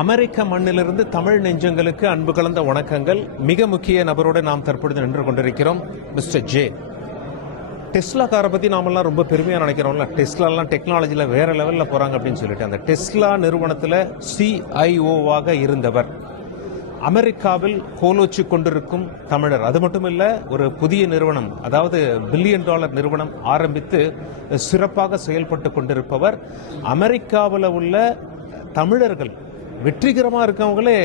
அமெரிக்க மண்ணிலிருந்து தமிழ் நெஞ்சங்களுக்கு அன்பு கலந்த வணக்கங்கள். மிக முக்கிய நபரோடு நாம் தற்பொழுது நின்று கொண்டிருக்கிறோம். Mister J. டெஸ்லா காரை பற்றி நாமெல்லாம் ரொம்ப பெருமையாக நினைக்கிறோம்ல. டெஸ்லாலாம் டெக்னாலஜியில் வேற லெவலில் போகிறாங்க அப்படின்னு சொல்லிட்டு அந்த டெஸ்லா நிறுவனத்தில் CIOவாக இருந்தவர். அமெரிக்காவில் கோலோச்சி கொண்டிருக்கும் தமிழர். அது மட்டும் இல்லை, ஒரு புதிய நிறுவனம், அதாவது $1 பில்லியன் நிறுவனம் ஆரம்பித்து சிறப்பாக செயல்பட்டு கொண்டிருப்பவர். அமெரிக்காவில் உள்ள தமிழர்கள் வெற்றிகரமாக இருக்கவங்களே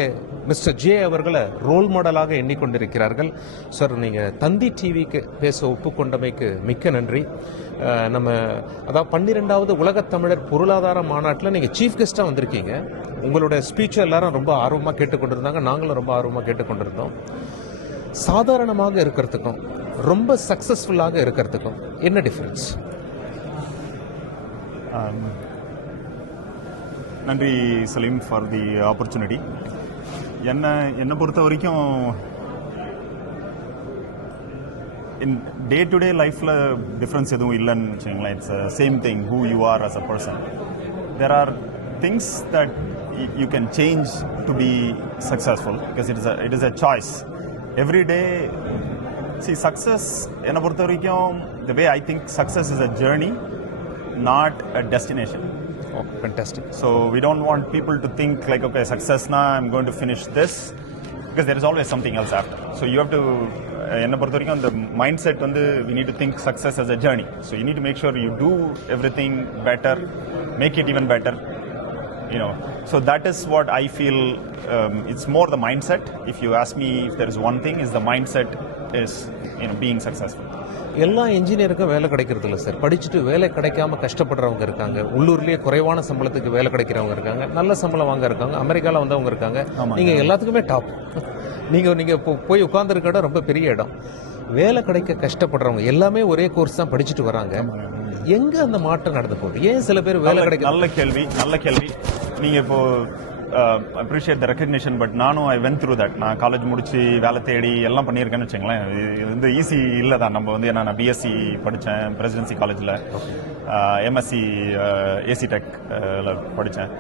மிஸ்டர் ஜே அவர்களை ரோல் மாடலாக எண்ணிக்கொண்டிருக்கிறார்கள். சார், நீங்கள் தந்தி டிவிக்கு பேச ஒப்புக்கொண்டமைக்கு மிக்க நன்றி. நம்ம அதாவது 12வது உலகத்தமிழர் பொருளாதார மாநாட்டில் நீங்கள் சீஃப் கெஸ்ட்டாக வந்திருக்கீங்க. உங்களோட ஸ்பீச்சை எல்லாரும் ரொம்ப ஆர்வமாக கேட்டுக்கொண்டிருந்தாங்க, நாங்களும் ரொம்ப ஆர்வமாக கேட்டுக்கொண்டிருந்தோம். சாதாரணமாக இருக்கிறதுக்கும் ரொம்ப சக்ஸஸ்ஃபுல்லாக இருக்கிறதுக்கும் என்ன டிஃப்ரென்ஸ்? நன்றி சலீம் ஃபார் தி ஆப்பர்ச்சுனிட்டி. என்னை பொறுத்த வரைக்கும் டே டு டே லைஃப்பில் டிஃப்ரென்ஸ் எதுவும் இல்லைன்னு வச்சுங்களேன். It's same thing who you are as a person. There are things that you can change to be successful because it is a choice every day. Success என்னை பொறுத்த வரைக்கும் the way I think success is a journey, not a destination. Oh, fantastic. So we don't want people to think like, okay, success now, I'm going to finish this, because there is always something else after. So you have to, enna பொறுத்த வரைக்கும் the mindset வந்து we need to think success as a journey. So you need to make sure you do everything better, make it even better, you know. So that is what I feel. It's more the mindset. If you ask me if there is one thing, is the mindset is, you know, being successful. எல்லா இன்ஜினியருக்கும் வேலை கிடைக்கிறது இல்லை sir. படிச்சுட்டு வேலை கிடைக்காம கஷ்டப்படுறவங்க இருக்காங்க, உள்ளூர்லேயே குறைவான சம்பளத்துக்கு வேலை கிடைக்கிறவங்க இருக்காங்க, நல்ல சம்பளம் வாங்க இருக்காங்க, அமெரிக்காவில் வந்தவங்க இருக்காங்க. நீங்கள் எல்லாத்துக்குமே டாப். நீங்கள் போய் உட்கார்ந்துருக்க இடம் ரொம்ப பெரிய இடம். வேலை கிடைக்க கஷ்டப்படுறவங்க எல்லாமே ஒரே கோர்ஸ் தான் படிச்சுட்டு வராங்க. எங்க அந்த மாற்றம் நடந்து போகுது? ஏன் சில பேர் வேலை கிடைக்க? நல்ல கேள்வி. நீங்கள் இப்போ அப்ரிஷியேட் த ரெக்கக்னிஷன். பட் நானும் ஐ வென்ட் த்ரூ தட். நான் காலேஜ் முடிச்சு வேலை தேடி எல்லாம் பண்ணியிருக்கேன்னு வச்சுங்களேன். இது வந்து ஈஸி இல்லை தான். நம்ம வந்து நான் பிஎஸ்சி படித்தேன் பிரசிடென்சி காலேஜில், எம்எஸ்சி ஏசி டெக் படித்தேன்.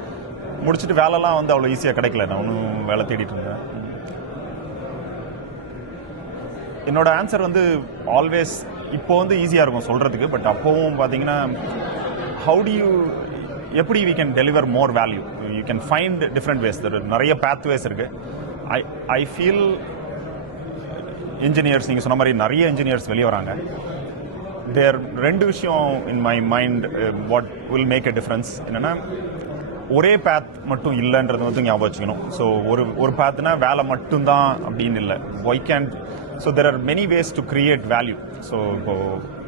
முடிச்சுட்டு வேலைலாம் வந்து அவ்வளோ ஈஸியாக கிடைக்கல. நான் ஒன்றும் வேலை தேடிட்டு இருந்தேன். என்னோட ஆன்சர் வந்து ஆல்வேஸ் இப்போ வந்து ஈஸியாக இருக்கும் சொல்கிறதுக்கு. பட் அப்போவும் பார்த்தீங்கன்னா எப்படி we can deliver more value. You can find different ways. There are நிறைய pathways இருக்கு. I feel engineers, நீங்க சொன்ன மாதிரி நிறைய engineers வெளியே வராங்க. There ரெண்டு விஷயம் in my mind what will make a difference. என்னன்னா, ஒரே பாத் மட்டும் இல்லைன்றது வந்து ஞாபகம் வச்சுக்கணும். ஸோ ஒரு பாத்னா வேலை மட்டும்தான் அப்படின்னு இல்லை. So there are many ways to create value. So இப்போ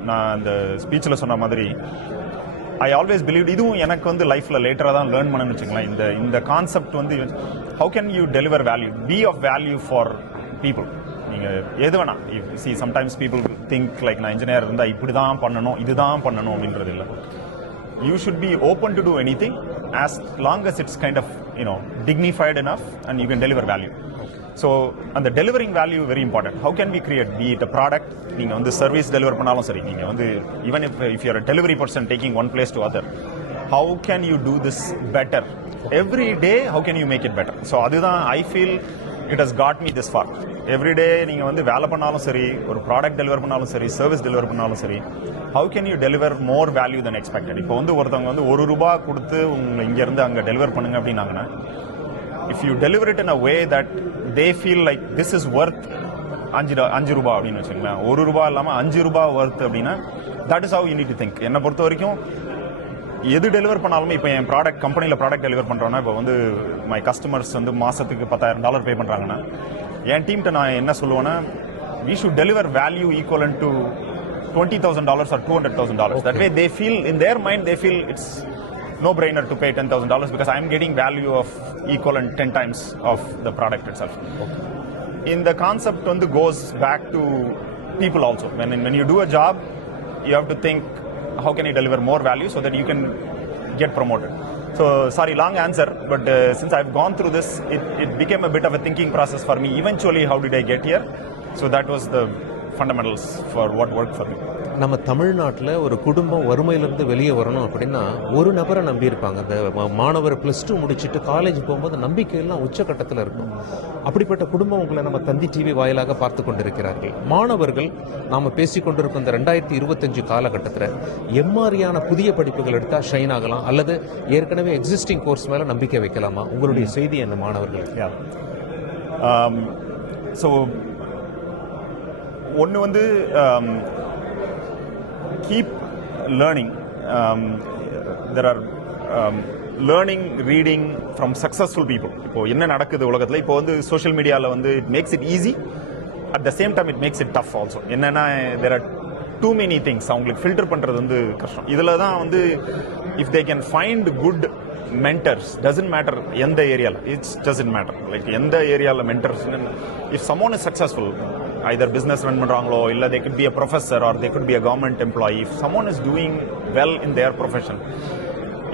நான் அந்த ஸ்பீச்சில் சொன்ன மாதிரி I always believed, இதுவும் எனக்கு வந்து லைஃப்ல லேட்டரா தான் லேர்ன் பண்ணணும்னு வச்சுக்கலாம். இந்த கான்செப்ட் வந்து how can you deliver value, be of value for people. நீங்க எது வேணா sometimes people think like நான் இன்ஜினியர் இருந்தா இப்படி தான் பண்ணணும், இதுதான் பண்ணணும் அப்படின்றது இல்லை. You should be open to do anything as long as it's kind of, you know, dignified enough and you can deliver value. So and the delivering value very important. How can we create, be it a product, நீங்க வந்து service deliver பண்ணாலும் சரி, நீங்க வந்து even if you're a delivery person taking one place to other, how can you do this better every day? How can you make it better? So அதுதான் I feel it has got me this far. Every day நீங்க வந்து வேலை பண்ணாலும் சரி, ஒரு product deliver பண்ணாலும் சரி, service deliver பண்ணாலும் சரி, how can you deliver more value than expected? இப்போ வந்து ஒருத்தவங்க வந்து ₹1 கொடுத்து உங்களை இங்க இருந்து அங்க டெலிவர் பண்ணுங்க அப்படின்னாங்கன்னா, if you deliver it in a way that they feel like this is worth ₹5 அப்படின்னு வச்சுங்களேன், ₹1 இல்லாமல் ₹5 worth அப்படின்னா, that is how you need to think. என்னை பொறுத்த வரைக்கும் எது டெலிவர் பண்ணாலுமே, இப்போ என் கம்பெனியில் ப்ராடக்ட் டெலிவர் பண்ணுறோன்னா, இப்போ வந்து மை கஸ்டமர்ஸ் வந்து மாதத்துக்கு $10,000 பே பண்ணுறாங்கன்னா, என் டீம்கிட்ட நான் என்ன சொல்லுவேன்னா, we should deliver value equivalent to $20,000 or $200,000. Okay. That way they feel, in their mind they feel it's no-brainer to pay $10,000 because I'm getting value of equivalent 10 times of the product itself. Okay. In the concept on the goes back to people also. When you do a job, you have to think how can you deliver more value so that you can get promoted. So sorry, long answer, but since I've gone through this, it became a bit of a thinking process for me. Eventually, how did I get here? So that was the fundamentals for what worked for me. நம்ம தமிழ்நாட்டில் ஒரு குடும்பம் வறுமையிலிருந்து வெளியே வரணும் அப்படின்னா ஒரு நபரை நம்பி இருப்பாங்க. அந்த மாணவர் +2 முடிச்சுட்டு காலேஜ் போகும்போது நம்பிக்கையெல்லாம் உச்சக்கட்டத்தில் இருக்கும். அப்படிப்பட்ட குடும்பம் உங்களை நம்ம தந்தி டிவி வாயிலாக பார்த்து கொண்டிருக்கிறார்கள். மாணவர்கள் நாம் பேசிக்கொண்டிருக்கும் இந்த 2025 காலகட்டத்தில் எம்மாதிரியான புதிய படிப்புகள் எடுத்தால் ஷைன் ஆகலாம், அல்லது ஏற்கனவே எக்ஸிஸ்டிங் கோர்ஸ் மேலே நம்பிக்கை வைக்கலாமா? உங்களுடைய செய்தி என்ன மாணவர்களுக்கு? ஸோ ஒன்று வந்து keep learning. There are learning, reading from successful people. இப்போ என்ன நடக்குது உலகத்தில், இப்போ வந்து சோஷியல் மீடியாவில் வந்து it makes it easy, at the same time it makes it tough also. என்னன்னா there are too many things, அவங்களுக்கு ஃபில்டர் பண்ணுறது வந்து கஷ்டம். இதில் தான் வந்து if they can find good mentors, doesn't matter எந்த ஏரியாவில், it doesn't matter like எந்த ஏரியாவில் mentors, if someone is successful, either business run பண்றாங்களோ இல்ல they could be a professor or they could be a government employee, if someone is doing well in their profession,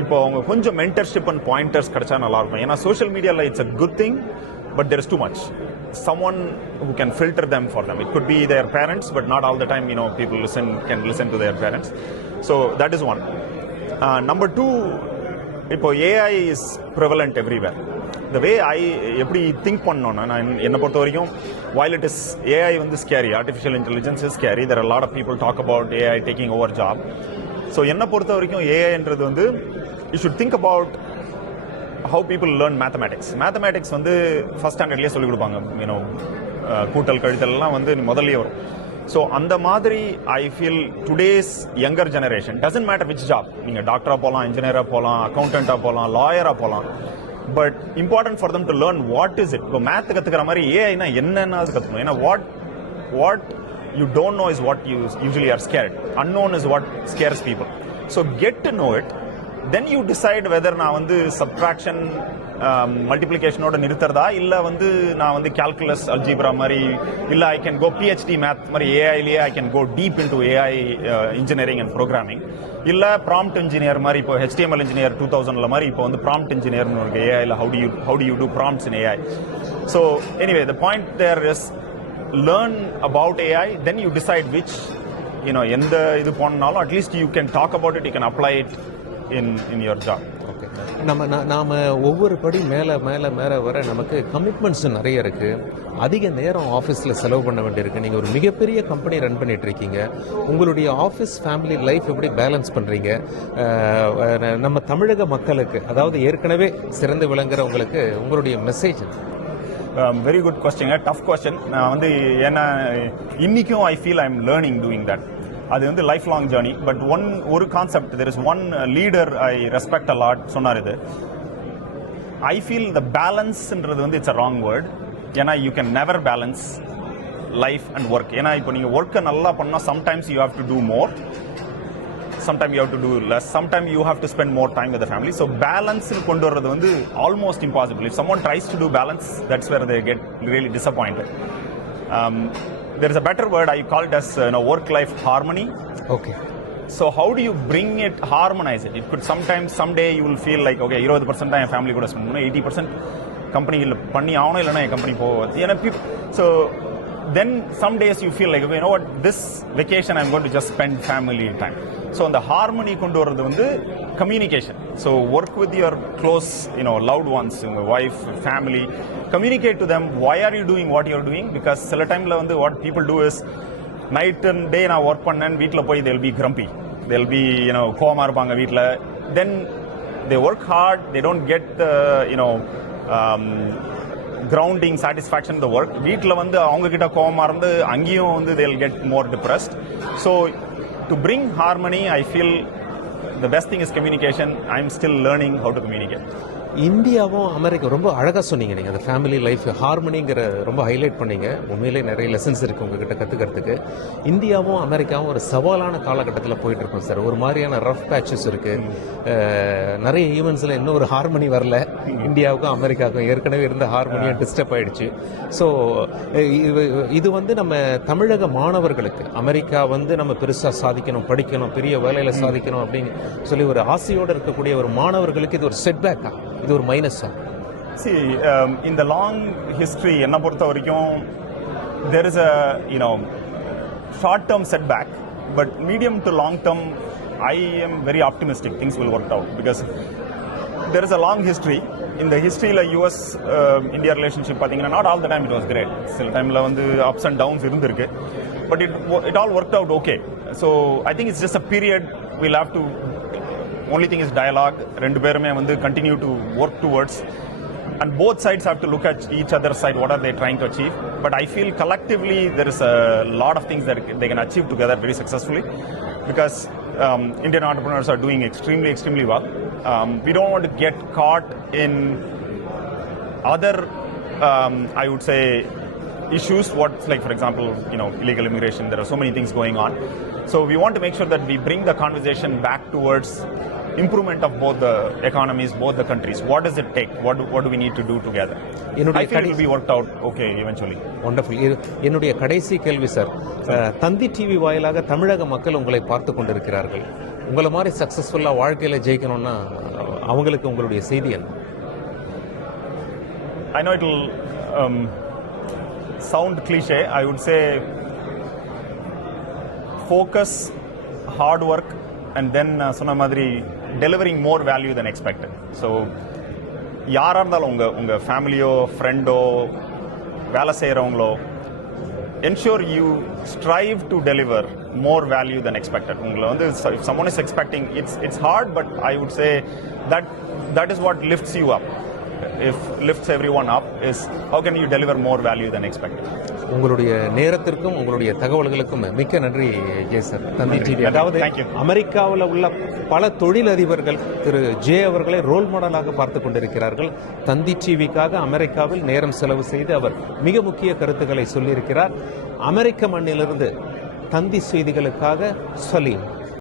இப்போ அவங்க கொஞ்சம் mentorship and pointers கிடைச்சா நல்லா இருக்கும். ஏன்னா social மீடியாவில் it's a good thing but there is too much. Someone who can filter them for them, it could be their parents but not all the time, you know, people can listen to their parents. So that is one. Number two, இப்போ AI is prevalent everywhere. The way I எப்படி think பண்ணோன்னா, நான் என்னை பொறுத்த வரைக்கும் while it is AI வந்து scary, artificial intelligence is scary, there are a lot of people talk about AI taking over job. So என்னை பொறுத்த வரைக்கும் AIன்றது வந்து you should think about how people learn mathematics. Mathematics வந்து first ஸ்டாண்டர்ட்லேயே சொல்லிக் கொடுப்பாங்க, you know கூட்டல் கழித்தல்லாம் வந்து முதல்லயே வரும். ஸோ அந்த மாதிரி I feel today's younger generation doesn't matter which job, நீங்கள் டாக்டராக போகலாம், இன்ஜினியராக போகலாம், அக்கௌண்டண்ட்டாக போகலாம், லாயராக போகலாம், but important for them to learn what is it. இப்போ மேத் கற்றுக்கிற மாதிரி ஏஐனா என்னென்ன கற்றுக்கணும். ஏன்னா what you don't know is what you usually are scared, unknown is what scares people. So get to know it, then you decide whether நான் வந்து subtraction மல்டிப்ளிகேஷனோட நிறுத்துறதா, இல்லை வந்து நான் வந்து கால்குலஸ் அல்ஜிப்ரா மாதிரி, இல்லை I can go PhD math மாதிரி ஏஐலேயே I can go deep into AI engineering and programming, இல்லை ப்ராம்ப்ட் இன்ஜினியர் மாதிரி, இப்போ HTML இன்ஜினியர் 2000 மாதிரி இப்போ வந்து ப்ராம்ப்ட் இன்ஜினியர்னு இருக்கு ஏஐல. how do you do prompts in AI? So anyway, the point there is learn about AI, then you decide which, you know, எந்த இது போனாலும் at least you can talk about it, you can apply it in your job. Okay, நாம ஒவ்வொரு படி மேலே மேலே மேலே வர நமக்கு கமிட்மெண்ட்ஸ் நிறைய இருக்கு. அதிக நேரம் ஆஃபீஸில் செலவு பண்ண வேண்டியிருக்கு. நீங்கள் ஒரு மிகப்பெரிய கம்பெனி ரன் பண்ணிட்டு இருக்கீங்க. உங்களுடைய ஆஃபீஸ் ஃபேமிலி லைஃப் எப்படி பேலன்ஸ் பண்ணுறீங்க? நம்ம தமிழக மக்களுக்கு, அதாவது ஏற்கனவே சிறந்து விளங்குறவங்களுக்கு உங்களுடைய message? Very good question, tough question. நான் வந்து ஏன்னா இன்னைக்கும் I feel I am learning doing that. அது வந்து லைஃப் லாங் ஜேர்னி. பட் ஒரு concept, there is one leader I respect a lot சொன்னார். இது ஐ ஃபீல் த பேலன்ஸ்ன்றது வந்து இட்ஸ் அ ராங் வேர்ட். ஏன்னா you can never balance life and work. ஏன்னா இப்போ நீங்கள் ஒர்க்கை நல்லா பண்ணால் sometimes you have to do more, sometime you have to do less, sometime you have to spend more time with the family. So balance கொண்டு வரது வந்து almost impossible. If someone tries to do balance, that's where they get really disappointed. There is a better word I call it as work life harmony. Okay. So how do you bring it, harmonize it? It could sometimes, someday you will feel like, okay, 20% தான் என் family கூட spend பண்ணணும், 80% கம்பெனியில் பண்ணி ஆகணும், இல்லைன்னா என் company போகாது. ஏன்னா so then some days you feel like, okay, you know what, this vacation I'm going to just spend family time. So the harmony கொண்டு வரது வந்து communication. So work with your close, loved ones, your wife, family. Communicate to them why are you doing what you're doing, because சில டைம்ல வந்து what people do is night and day நான் work பண்ணேன், வீட்டில் போய் they'll be grumpy, they'll be கோவமா இருப்பாங்க வீட்டில். Then they work hard, they don't get the grounding satisfaction in the work. வீட்டில் வந்து அவங்க கிட்ட கோவமா இருந்து அங்கேயும் வந்து they'll get more depressed. So to bring harmony, I feel the best thing is communication. I'm still learning how to communicate. இந்தியாவும் America ரொம்ப அழகாக சொன்னீங்க. நீங்கள் அந்த ஃபேமிலி லைஃப் ஹார்மனிங்கிற ரொம்ப ஹைலைட் பண்ணீங்க. உண்மையிலே நிறைய லெசன்ஸ் இருக்குது உங்ககிட்ட கற்றுக்கிறதுக்கு. இந்தியாவும் அமெரிக்காவும் ஒரு சவாலான காலகட்டத்தில் போயிட்டு இருக்கோம் சார். ஒரு மாதிரியான ரஃப் பேட்சஸ் இருக்குது. நிறைய ஈவெண்ட்ஸில் இன்னும் ஒரு ஹார்மனி வரல. இந்தியாவுக்கும் அமெரிக்காவுக்கும் ஏற்கனவே இருந்த ஹார்மனியும் டிஸ்டர்ப் ஆயிடுச்சு. ஸோ இது வந்து நம்ம தமிழக மாணவர்களுக்கு அமெரிக்கா வந்து நம்ம பெருசாக சாதிக்கணும், படிக்கணும், பெரிய வேலையில் சாதிக்கணும் அப்படின்னு சொல்லி ஒரு ஆசையோடு இருக்கக்கூடிய ஒரு மாணவர்களுக்கு இது ஒரு செட்பேக்கா, இது ஒரு மைனஸா? See, in the long history, என்னை பொறுத்த வரைக்கும் there is a short-term setback, but medium to long-term, I am very optimistic things will work out because there is a long history. In the history like US India relationship, not all the time it was great. Still time la vandu ups and downs irundirukku, but it all worked out okay. So I think it's just a period. We'll have to, only thing is dialogue. Rendu perume vandu continue to work towards, and both sides have to look at each other's side, what are they trying to achieve. But I feel collectively there is a lot of things that they can achieve together very successfully, because Indian entrepreneurs are doing extremely well. We don't want to get caught in other, I would say, issues. What's like, for example, illegal immigration. There are so many things going on. So we want to make sure that we bring the conversation back towards improvement of both the economies, both the countries. What does it take? What do we need to do together? I feel it will be worked out okay eventually. Wonderful. என்னுடைய கடைசி கேள்வி sir, தந்தி TV வாயிலாக தமிழக மக்கள் உங்களை பார்த்து கொண்டிருக்கிறார்கள். உங்களை மாதிரி சக்ஸஸ்ஃபுல்லாக வாழ்க்கையில் ஜெயிக்கணும்னா அவங்களுக்கு உங்களுடைய செய்தி என்ன? I know it will sound cliche. I would say focus, hard work, and then சொன்ன மாதிரி delivering more value than expected. So யாராக இருந்தாலும் உங்கள் ஃபேமிலியோ ஃப்ரெண்டோ வேலை செய்கிறவங்களோ, ensure you strive to deliver more value than expected. உங்களை வந்து if someone is expecting, it's hard, but I would say that is what lifts you up. If lifts everyone up is how can you deliver more value than expected. உங்களுடைய நேரத்திற்கும் உங்களுடைய தகவல்களுக்கும் மிக்க நன்றி J sir. தந்தி TV, அதாவது அமெரிக்காவில் உள்ள பல தொழிலதிபர்கள் திரு ஜே அவர்களை ரோல் மாடலாக பார்த்து கொண்டிருக்கிறார்கள். தந்தி டிவிக்காக அமெரிக்காவில் நேரம் செலவு செய்து அவர் மிக முக்கிய கருத்துக்களை சொல்லியிருக்கிறார். அமெரிக்க மண்ணிலிருந்து தந்தி செய்திகளுக்காக சலீம்.